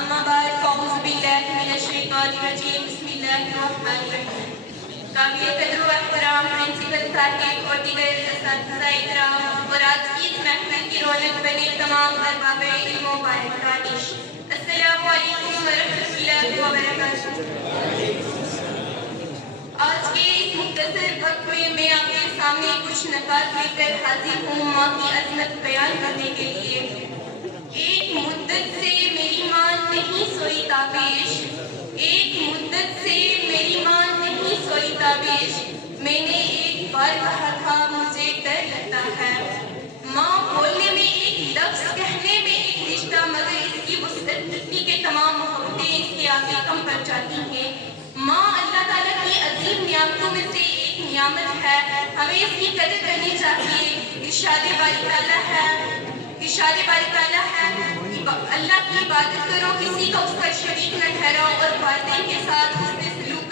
اما بعد فاعوذ باللہ من الشیطان الرجیم بسم اللہ الرحمن الرحیم قابل قدر و احترام پرنسپل صاحب اور دیگر اساتذہ اکرام اور آج کی اس محفل کی رونق بنے تمام ارباب علم و دانش، السلام علیکم ورحمۃ اللہ وبرکاتہ۔ آج کے اس مختصر وقت میں آپ کے سامنے کچھ نکات لے کر حاضر ہوں ماں کی عظمت بیان کرنے کے لیے۔ ایک مدت سے میری ماں نہیں سوئی تابیش، ایک مدت سے میری ماں نہیں سوئی تابیش، میں نے ایک بار کہا تھا مجھے ڈر لگتا ہے۔ ماں بولنے میں ایک لفظ، کہنے میں ایک رشتہ، مگر اس کی وسعت اتنی کہ تمام محبتیں اس کے آگے کم پڑ جاتی ہیں۔ ماں اللہ تعالیٰ کی عظیم نعمتوں میں سے ایک نعمت ہے، ہمیں اس کی قدر کرنی چاہیے۔ ارشاد باری تعالیٰ ہے اللہ کی عبادت کرو، کسی کا اس کا شریک نہ ٹھہراؤ، اور والدین کے ساتھ حسن سلوک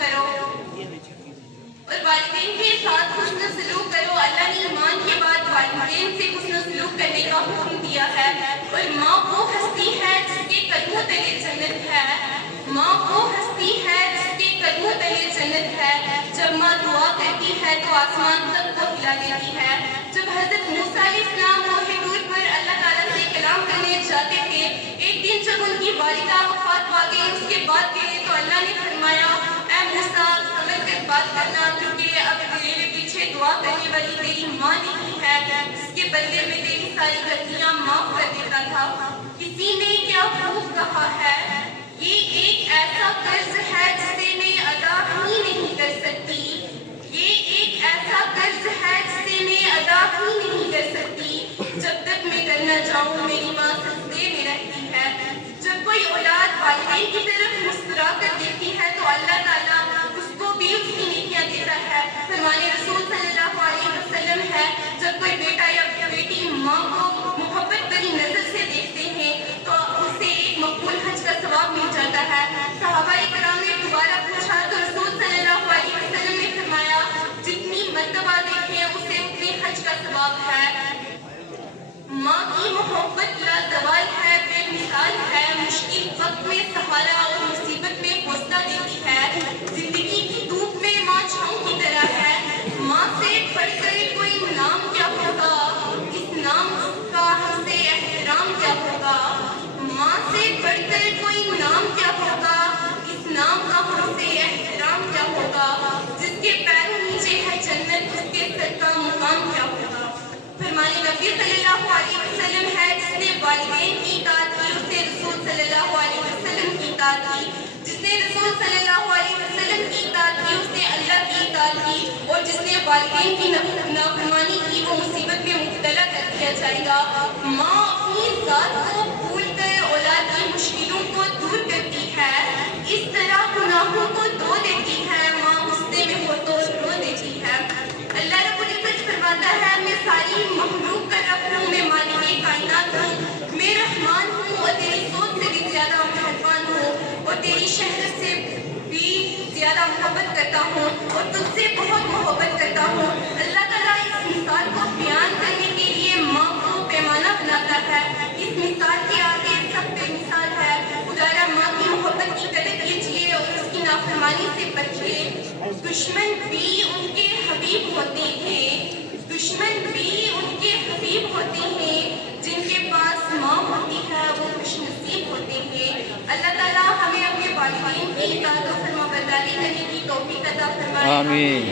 کرو اللہ نے ایمان کے بعد والدین سے حسن سلوک کرنے کا حکم دیا ہے، اور ماں وہ ہستی ہے جس کے قدموں تلے جنت ہے۔ ماں وہ ہستی ہے جس کے قدموں تلے جنت ہے۔ جب ماں دعا کرتی ہے تو آسمان تک کو ہلا دیتی ہے۔ جب حضرت موسیٰ علیہ السلام کوہ طور پر اللہ تعالیٰ سے کلام کرنے جاتے تھے، ایک دن جب ان کی والدہ وفات پا گئی، اس کے بعد گئے تو اللہ نے فرمایا اے موسیٰ سمجھ کر بات کرنا، کیونکہ اب میرے پیچھے دعا کرنے والی تیری ماں نہیں ہے، جس کے بدلے میں تیری ساری غلطیاں معاف کر دیتا تھا۔ کسی نے کیا خوب کہا ہے، یہ ایک ایسا قرض ہے جسے میں ادا ہی نہیں کر سکتی، یہ ایک ایسا قرض ہے جسے میں ادا ہی نہیں کر سکتی۔ جب تک میں کرنا چاہوں میری ماں سجدے میں رہتی ہے۔ جب کوئی اولاد والدین کی طرف مسکرا کر دیکھتی ہے تو اللہ تعالیٰ اس کو بھی اس کی نیکیاں دیتا ہے۔ فرمان رسول صلی اللہ علیہ وسلم ہے، جب کوئی بیٹا یا بیٹی ماں کو محبت بھری نظر سے دیکھتے ہیں تو اسے ایک مقبول حج کا ثواب مل جاتا ہے۔ صحابہ کرام نے دوبارہ پوچھا تو رسول صلی اللہ علیہ وسلم نے فرمایا جتنی مرتبہ دیکھیں اسے اتنے حج کا ثواب ہے۔ ماں کی محبت لازوال ہے، بے مثال ہے، مشکل وقت میں سہارا اور مصیبت میں حوصلہ دیتی ہے۔ زندگی کی دھوپ میں ماں چھاؤں کی طرح ہے۔ ماں سے بڑھ کر کوئی نام کیا ہوگا، اس نام کا ہم سے احترام کیا ہوگا۔ ماں سے بڑھ کر کوئی نام کیا ہوگا، اس نام کا ہم سے احترام کیا ہوگا۔ جس کے پیروں نیچے ہے جنت، اس کے سر کا مقام کیا ہوگا۔ فرمان نبی صلی اللہ علیہ وسلم ہے، جس نے والدین کی اطاعت کی اس نے رسول صلی اللہ علیہ وسلم کی اطاعت کی، جس نے رسول صلی اللہ علیہ وسلم کی اطاعت کی اس نے اللہ کی اطاعت کی، اور جس نے والدین کی نافرمانی کی وہ مصیبت میں مبتلا کر دیا جائے گا۔ ماں اپنی ذات کو بھول کر اولاد کی مشکلوں کو دور کرتی ہے، اس طرح گناہوں کو دھو دیتی ہے۔ ماں غصے میں ہو تو رو دیتی ہے۔ اللہ رب العزت فرماتا ہے میں ساری مخلوق کا رب ہوں، میں مالک کائنات ہوں، میں رحمان ہوں اور تیری سوچ سے بھی زیادہ مہربان ہوں، اور تیری شہرت سے بھی زیادہ محبت کرتا ہوں، اور تجھ سے بہت محبت کرتا ہوں۔ اللہ تعالیٰ اس مثال کو بیان کرنے کے لیے ماں کو پیمانہ بناتا ہے۔ اس مثال کے آگے سب بے مثال ہے۔ خدا ماں کی محبت کی قدر کیجیے اور اس کی نافرمانی سے بچیے۔ دشمن بھی ان کے حبیب ہوتے ہیں، دشمن بھی ان کے حبیب ہوتے ہیں، جن کے پاس ماں ہوتی ہے وہ خوش نصیب ہوتے ہیں۔ اللہ تعالیٰ ہمیں اپنے والدین کی اطاعت و فرمانبرداری کرنے کی توفیق عطا فرمائے۔ آمین۔